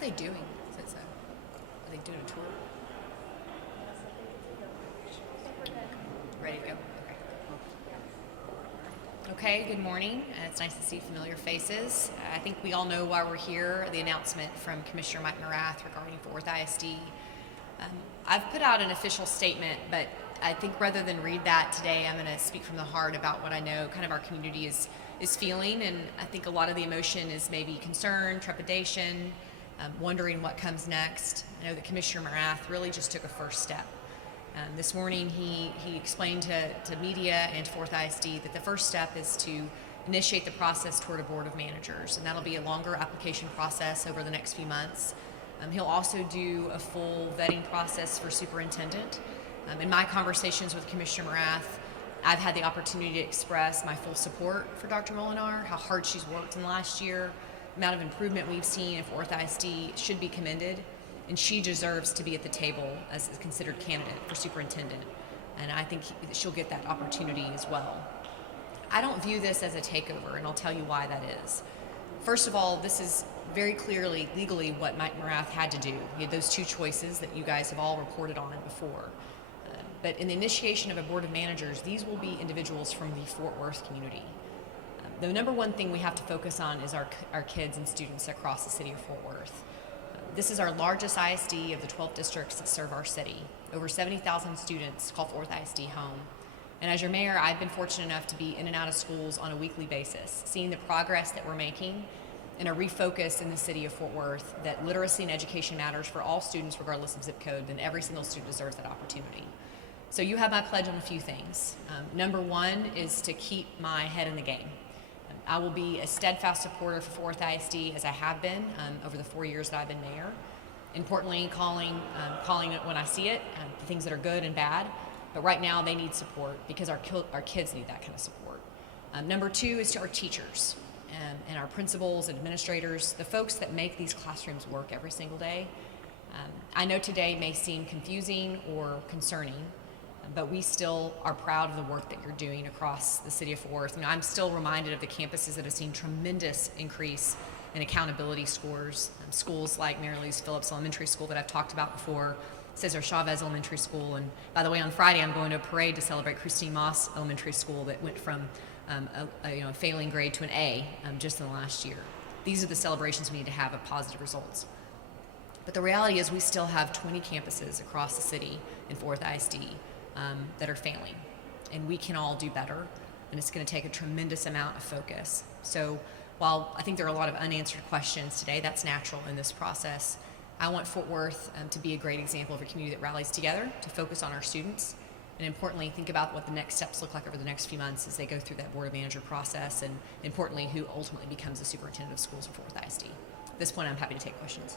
are they doing? Are they doing a tour? Ready to go? Okay, good morning. It's nice to see familiar faces. I think we all know why we're here, the announcement from Commissioner Mike Morath regarding Fort Worth ISD. I've put out an official statement, but I think rather than read that today, I'm going to speak from the heart about what I know kind of our community is feeling, and I think a lot of the emotion is maybe concern, trepidation, wondering what comes next. I know that Commissioner Morath really just took a first step. This morning he explained to media and to Fort Worth ISD that the first step is to initiate the process toward a board of managers, and that'll be a longer application process over the next few months. He'll also do a full vetting process for superintendent. In my conversations with Commissioner Morath, I've had the opportunity to express my full support for Dr. Molinar, how hard she's worked in the last year, the amount of improvement we've seen at Fort Worth ISD should be commended, and she deserves to be at the table as a considered candidate for superintendent, and I think she'll get that opportunity as well. I don't view this as a takeover, and I'll tell you why that is. First of all, this is very clearly legally what Mike Morath had to do. He had those two choices that you guys have all reported on before. But in the initiation of a board of managers, these will be individuals from the Fort Worth community. The number one thing we have to focus on is our kids and students across the city of Fort Worth. This is our largest ISD of the 12 districts that serve our city. Over 70,000 students call Fort Worth ISD home. And as your mayor, I've been fortunate enough to be in and out of schools on a weekly basis, seeing the progress that we're making and a refocus in the city of Fort Worth that literacy and education matters for all students regardless of zip code, and every single student deserves that opportunity. So you have my pledge on a few things. Number one is to keep my head in the game. I will be a steadfast supporter for Fort Worth ISD as I have been over the 4 years that I've been mayor. Importantly, calling it when I see it, the things that are good and bad. But right now they need support because our kids need that kind of support. Number two is to our teachers and our principals and administrators, the folks that make these classrooms work every single day. I know today may seem confusing or concerning, but we still are proud of the work that you're doing across the city of Fort Worth. You know, I'm still reminded of the campuses that have seen tremendous increase in accountability scores. Schools like Mary Louise Phillips Elementary School that I've talked about before, Cesar Chavez Elementary School, and by the way, on Friday I'm going to a parade to celebrate Christine Moss Elementary School that went from a failing grade to an A just in the last year. These are the celebrations we need to have of positive results. But the reality is we still have 20 campuses across the city in Fort Worth ISD that are failing, and we can all do better, and it's going to take a tremendous amount of focus. So while I think there are a lot of unanswered questions today, that's natural in this process. I want Fort Worth to be a great example of a community that rallies together to focus on our students, and importantly, think about what the next steps look like over the next few months as they go through that board of manager process, and importantly, who ultimately becomes the superintendent of schools in Fort Worth ISD. At this point, I'm happy to take questions.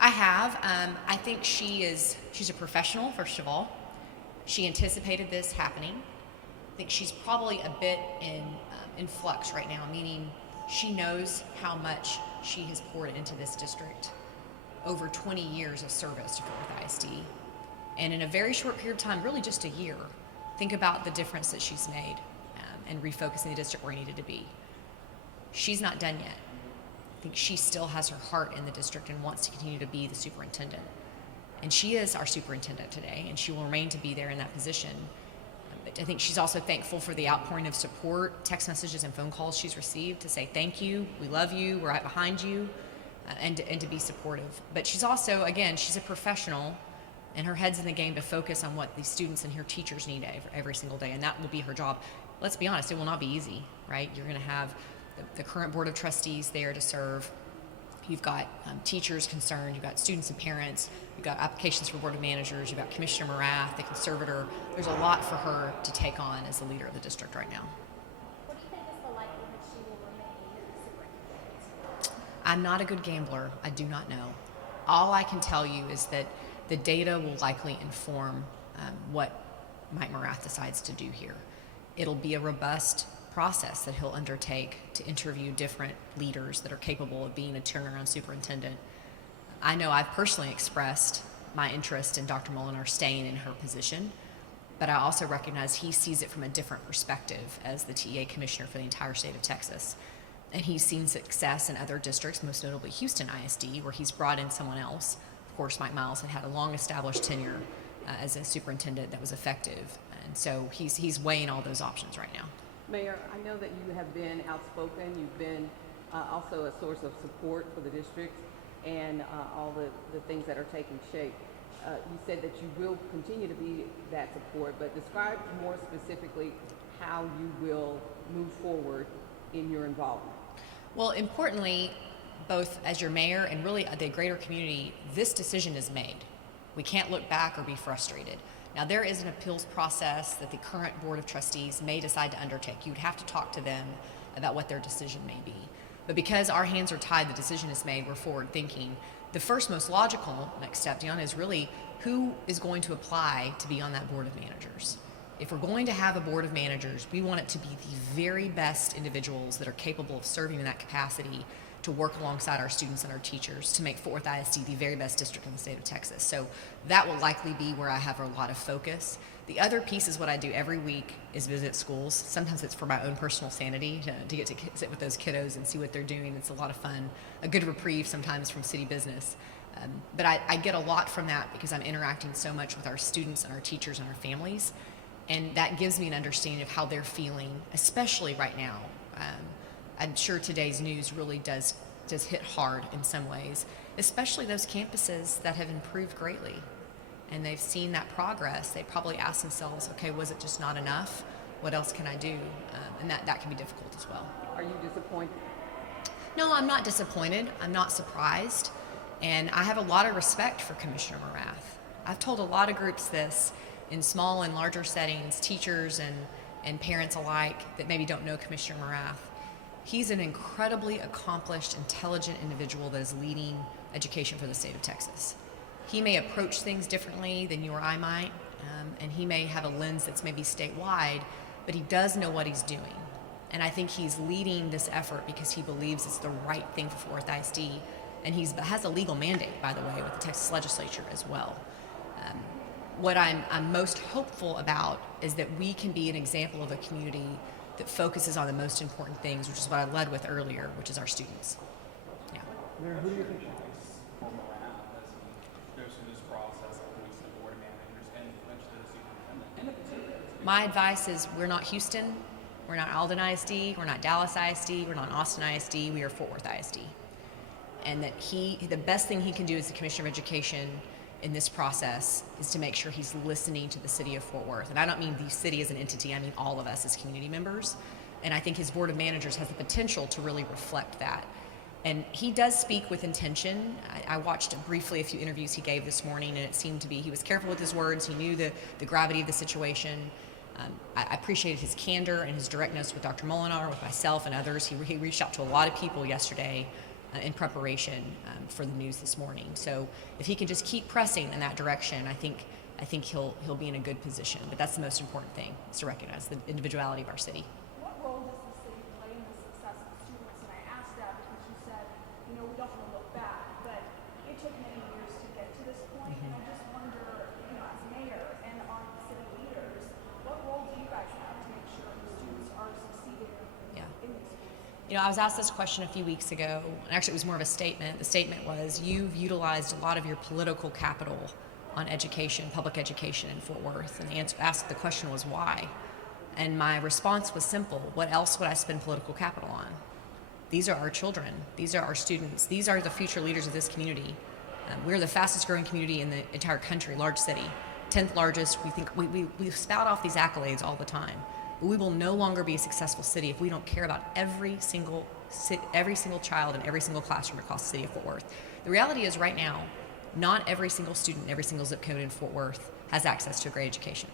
I have. I think she's a professional, first of all. She anticipated this happening. I think she's probably a bit in flux right now, meaning she knows how much she has poured into this district. Over 20 years of service to Fort Worth ISD. And in a very short period of time, really just a year, think about the difference that she's made and refocusing the district where it needed to be. She's not done yet. I think she still has her heart in the district and wants to continue to be the superintendent. And she is our superintendent today, and she will remain to be there in that position. But I think she's also thankful for the outpouring of support, text messages and phone calls she's received to say thank you, we love you, we're right behind you, and to be supportive. But she's also, again, she's a professional, and her head's in the game to focus on what these students and her teachers need every single day, and that will be her job. Let's be honest, it will not be easy, right? You're going to have the current board of trustees there to serve. You've got teachers concerned, you've got students and parents, you've got applications for board of managers, you've got Commissioner Morath, the conservator. There's a lot for her to take on as the leader of the district right now. What do you think is the likelihood she will remain superintendent? I'm not a good gambler. I do not know. All I can tell you is that the data will likely inform what Mike Morath decides to do here. It'll be a robust process that he'll undertake to interview different leaders that are capable of being a turnaround superintendent. I know I've personally expressed my interest in Dr. Molinar staying in her position, but I also recognize he sees it from a different perspective as the TA commissioner for the entire state of Texas. And he's seen success in other districts, most notably Houston ISD, where he's brought in someone else. Of course, Mike Miles had a long established tenure as a superintendent that was effective. And so he's weighing all those options right now. Mayor, I know that you have been outspoken. You've been also a source of support for the district and all the things that are taking shape. You said that you will continue to be that support, but describe more specifically how you will move forward in your involvement. Well, importantly, both as your mayor and really the greater community, this decision is made. We can't look back or be frustrated. Now, there is an appeals process that the current Board of Trustees may decide to undertake. You'd have to talk to them about what their decision may be. But because our hands are tied, the decision is made, we're forward thinking. The first most logical next step, Deanna, is really who is going to apply to be on that Board of Managers. If we're going to have a Board of Managers, we want it to be the very best individuals that are capable of serving in that capacity to work alongside our students and our teachers to make Fort Worth ISD the very best district in the state of Texas. So that will likely be where I have a lot of focus. The other piece is what I do every week is visit schools. Sometimes it's for my own personal sanity to get to sit with those kiddos and see what they're doing. It's a lot of fun, a good reprieve sometimes from city business. But I get a lot from that because I'm interacting so much with our students and our teachers and our families. And that gives me an understanding of how they're feeling, especially right now. I'm sure today's news really does hit hard in some ways, especially those campuses that have improved greatly. And they've seen that progress. They probably ask themselves, okay, was it just not enough? What else can I do? And that can be difficult as well. Are you disappointed? No, I'm not disappointed. I'm not surprised. And I have a lot of respect for Commissioner Morath. I've told a lot of groups this in small and larger settings, teachers and parents alike that maybe don't know Commissioner Morath. He's an incredibly accomplished, intelligent individual that is leading education for the state of Texas. He may approach things differently than you or I might, and he may have a lens that's maybe statewide, but he does know what he's doing. And I think he's leading this effort because he believes it's the right thing for Fort Worth ISD, and he has a legal mandate, by the way, with the Texas legislature as well. What I'm most hopeful about is that we can be an example of a community that focuses on the most important things, which is what I led with earlier, which is our students. Yeah. Mayor, who do you think should face for Morath as he goes through this process of releasing the board of managers and eventually the superintendent? My advice is we're not Houston, we're not Alden ISD, we're not Dallas ISD, we're not Austin ISD, we are Fort Worth ISD. And that the best thing he can do as the Commissioner of Education in this process is to make sure he's listening to the city of Fort Worth. And I don't mean the city as an entity, I mean all of us as community members. And I think his Board of Managers has the potential to really reflect that. And he does speak with intention. I watched briefly a few interviews he gave this morning, and it seemed to be he was careful with his words. He knew the gravity of the situation. I appreciated his candor and his directness with Dr. Molinar, with myself and others. He reached out to a lot of people yesterday in preparation for the news this morning. So if he can just keep pressing in that direction, I think he'll be in a good position. But that's the most important thing, is to recognize the individuality of our city. What role does the city play in the success of students? And I asked that because you said, we don't want to look back, but it took many years to get to this point. And I just wonder, as mayor and our city leaders, what role do you guys have to make sure the students are succeeding in these schools? I was asked this question a few weeks ago, and actually it was more of a statement. The statement was, you've utilized a lot of your political capital on education, public education in Fort Worth. And the asked the question was, why? And my response was simple. What else would I spend political capital on? These are our children. These are our students. These are the future leaders of this community. We're the fastest growing community in the entire country, large city. 10th largest. We spout off these accolades all the time. But we will no longer be a successful city if we don't care about every single child in every single classroom across the city of Fort Worth. The reality is right now, not every single student in every single zip code in Fort Worth has access to a great education.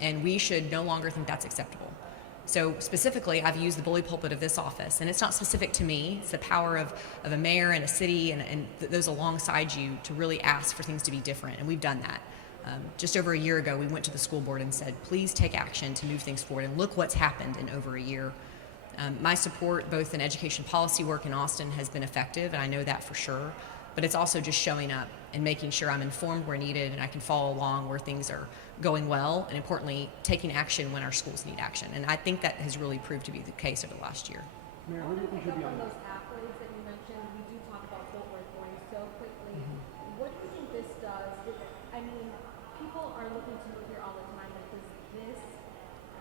And we should no longer think that's acceptable. So specifically, I've used the bully pulpit of this office, and it's not specific to me. It's the power of a mayor and a city and those alongside you to really ask for things to be different, and we've done that. Just over a year ago, we went to the school board and said, please take action to move things forward, and look what's happened in over a year. My support, both in education policy work in Austin, has been effective, and I know that for sure, but it's also just showing up and making sure I'm informed where needed and I can follow along where things are going well, and importantly, taking action when our schools need action. And I think that has really proved to be the case over the last year. Mayor, I who do want you to think pick should be up on on the those accolades that you mentioned. We do talk about Fort Worth going so quickly. What do you think this does? I mean, people are looking to move here all the time, but does this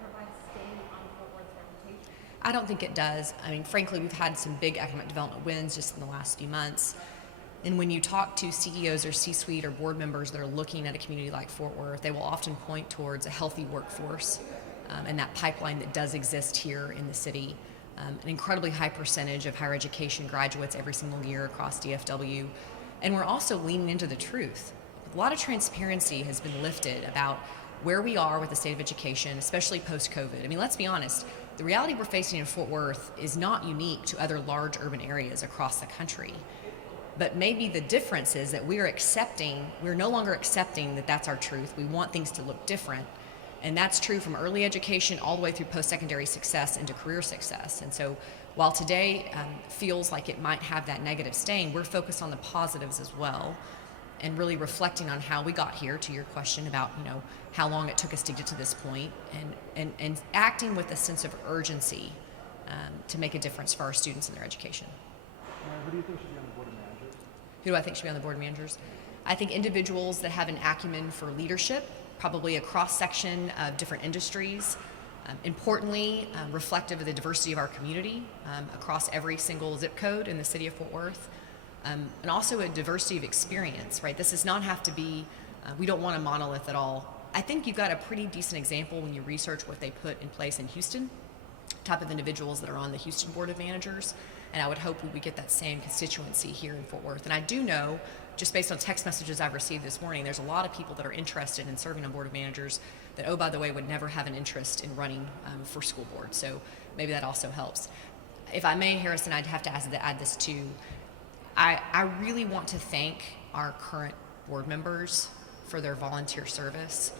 provide stain on Fort Worth's reputation? I don't think it does. I mean, frankly, we've had some big economic development wins just in the last few months. And when you talk to CEOs or C-suite or board members that are looking at a community like Fort Worth, they will often point towards a healthy workforce and that pipeline that does exist here in the city. An incredibly high percentage of higher education graduates every single year across DFW. And we're also leaning into the truth. A lot of transparency has been lifted about where we are with the state of education, especially post-COVID. I mean, let's be honest, the reality we're facing in Fort Worth is not unique to other large urban areas across the country. But maybe the difference is that we're no longer accepting that that's our truth. We want things to look different. And that's true from early education all the way through post-secondary success into career success. And so while today feels like it might have that negative stain, we're focused on the positives as well and really reflecting on how we got here, to your question about, how long it took us to get to this point, and acting with a sense of urgency to make a difference for our students and their education. Mayor, who do you think should be on the board of managers? Who do I think should be on the board of managers? I think individuals that have an acumen for leadership, probably a cross-section of different industries, importantly, reflective of the diversity of our community across every single zip code in the city of Fort Worth, and also a diversity of experience, right? This does not have to be, we don't want a monolith at all. I think you've got a pretty decent example when you research what they put in place in Houston, type of individuals that are on the Houston Board of Managers, and I would hope we would get that same constituency here in Fort Worth. And I do know, just based on text messages I've received this morning, there's a lot of people that are interested in serving on Board of Managers that, oh, by the way, would never have an interest in running for school board. So maybe that also helps. If I may, Harrison, I'd have to add this too. I really want to thank our current board members for their volunteer service.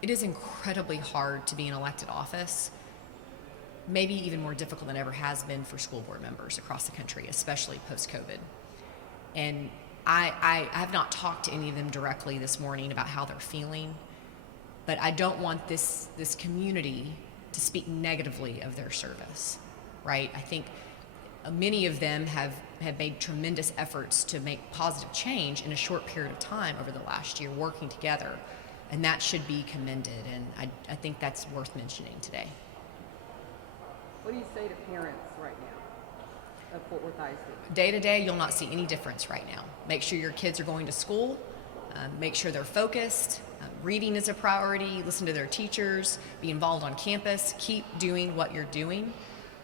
It is incredibly hard to be in elected office, maybe even more difficult than ever has been for school board members across the country, especially post-COVID. And I have not talked to any of them directly this morning about how they're feeling, but I don't want this community to speak negatively of their service, right? I think many of them have made tremendous efforts to make positive change in a short period of time over the last year, working together, and that should be commended, and I think that's worth mentioning today. What do you say to parents right now of Fort Worth ISD? Day to day, you'll not see any difference right now. Make sure your kids are going to school, make sure they're focused, reading is a priority, listen to their teachers, be involved on campus, keep doing what you're doing.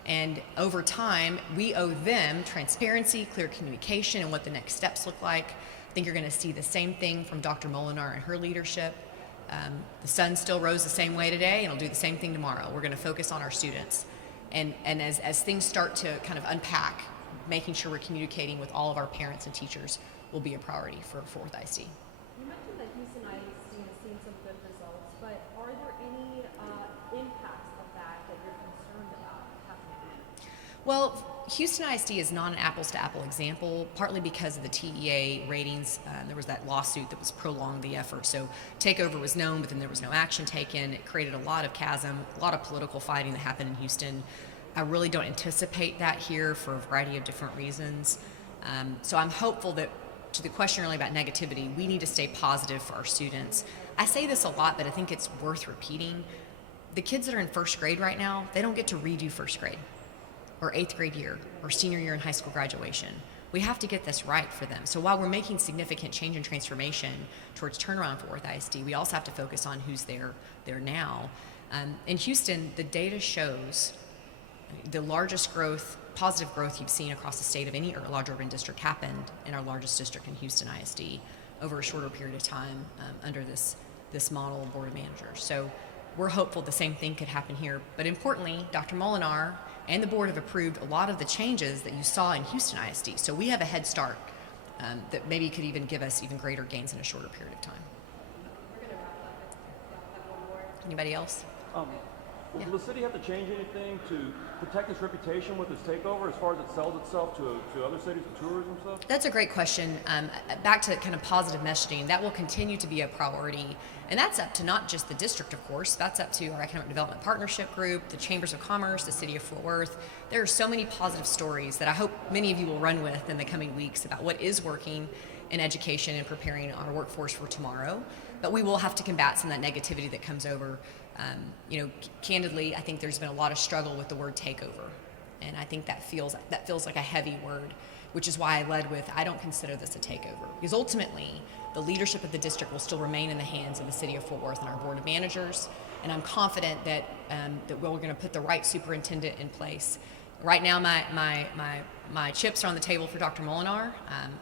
And over time, we owe them transparency, clear communication, and what the next steps look like. I think you're going to see the same thing from Dr. Molinar and her leadership. The sun still rose the same way today, and it'll do the same thing tomorrow. We're going to focus on our students. And as things start to kind of unpack, making sure we're communicating with all of our parents and teachers will be a priority for Fort Worth ISD. You mentioned that Houston ISD has seen some good results, but are there any impacts of that you're concerned about happening? Well, Houston ISD is not an apples-to-apple example, partly because of the TEA ratings. There was that lawsuit that was prolonged the effort. So takeover was known, but then there was no action taken. It created a lot of chasm, a lot of political fighting that happened in Houston. I really don't anticipate that here for a variety of different reasons. So I'm hopeful that, to the question earlier about negativity, we need to stay positive for our students. I say this a lot, but I think it's worth repeating. The kids that are in first grade right now, they don't get to redo first grade, or eighth grade year, or senior year in high school graduation. We have to get this right for them. So while we're making significant change and transformation towards turnaround for Worth ISD, we also have to focus on who's there now. In Houston, the data shows the largest growth, positive growth you've seen across the state of any large urban district happened in our largest district in Houston ISD over a shorter period of time under this model of board of managers. So we're hopeful the same thing could happen here. But importantly, Dr. Molinar and the board have approved a lot of the changes that you saw in Houston ISD. So we have a head start that maybe could even give us even greater gains in a shorter period of time. We're going to wrap up. Have one more. Anybody else? Yeah. Will the city have to change anything to protect its reputation with its takeover as far as it sells itself to other cities and tourism stuff? That's a great question. Back to kind of positive messaging, that will continue to be a priority. And that's up to not just the district, of course, that's up to our Economic Development Partnership Group, the Chambers of Commerce, the City of Fort Worth. There are so many positive stories that I hope many of you will run with in the coming weeks about what is working in education and preparing our workforce for tomorrow. But we will have to combat some of that negativity that comes over. Candidly, I think there's been a lot of struggle with the word takeover. And I think that feels like a heavy word, which is why I led with, I don't consider this a takeover. Because ultimately, the leadership of the district will still remain in the hands of the City of Fort Worth and our Board of Managers. And I'm confident that we're going to put the right superintendent in place. Right now, my chips are on the table for Dr. Molinar.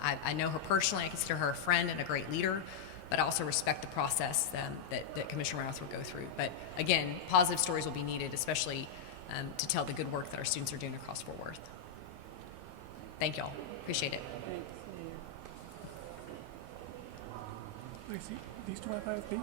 I know her personally. I consider her a friend and a great leader. But I also respect the process that Commissioner Marath will go through. But again, positive stories will be needed, especially to tell the good work that our students are doing across Fort Worth. Thank y'all. Appreciate it. Thanks, Mayor. Lacey, these two Wi-Fi with me?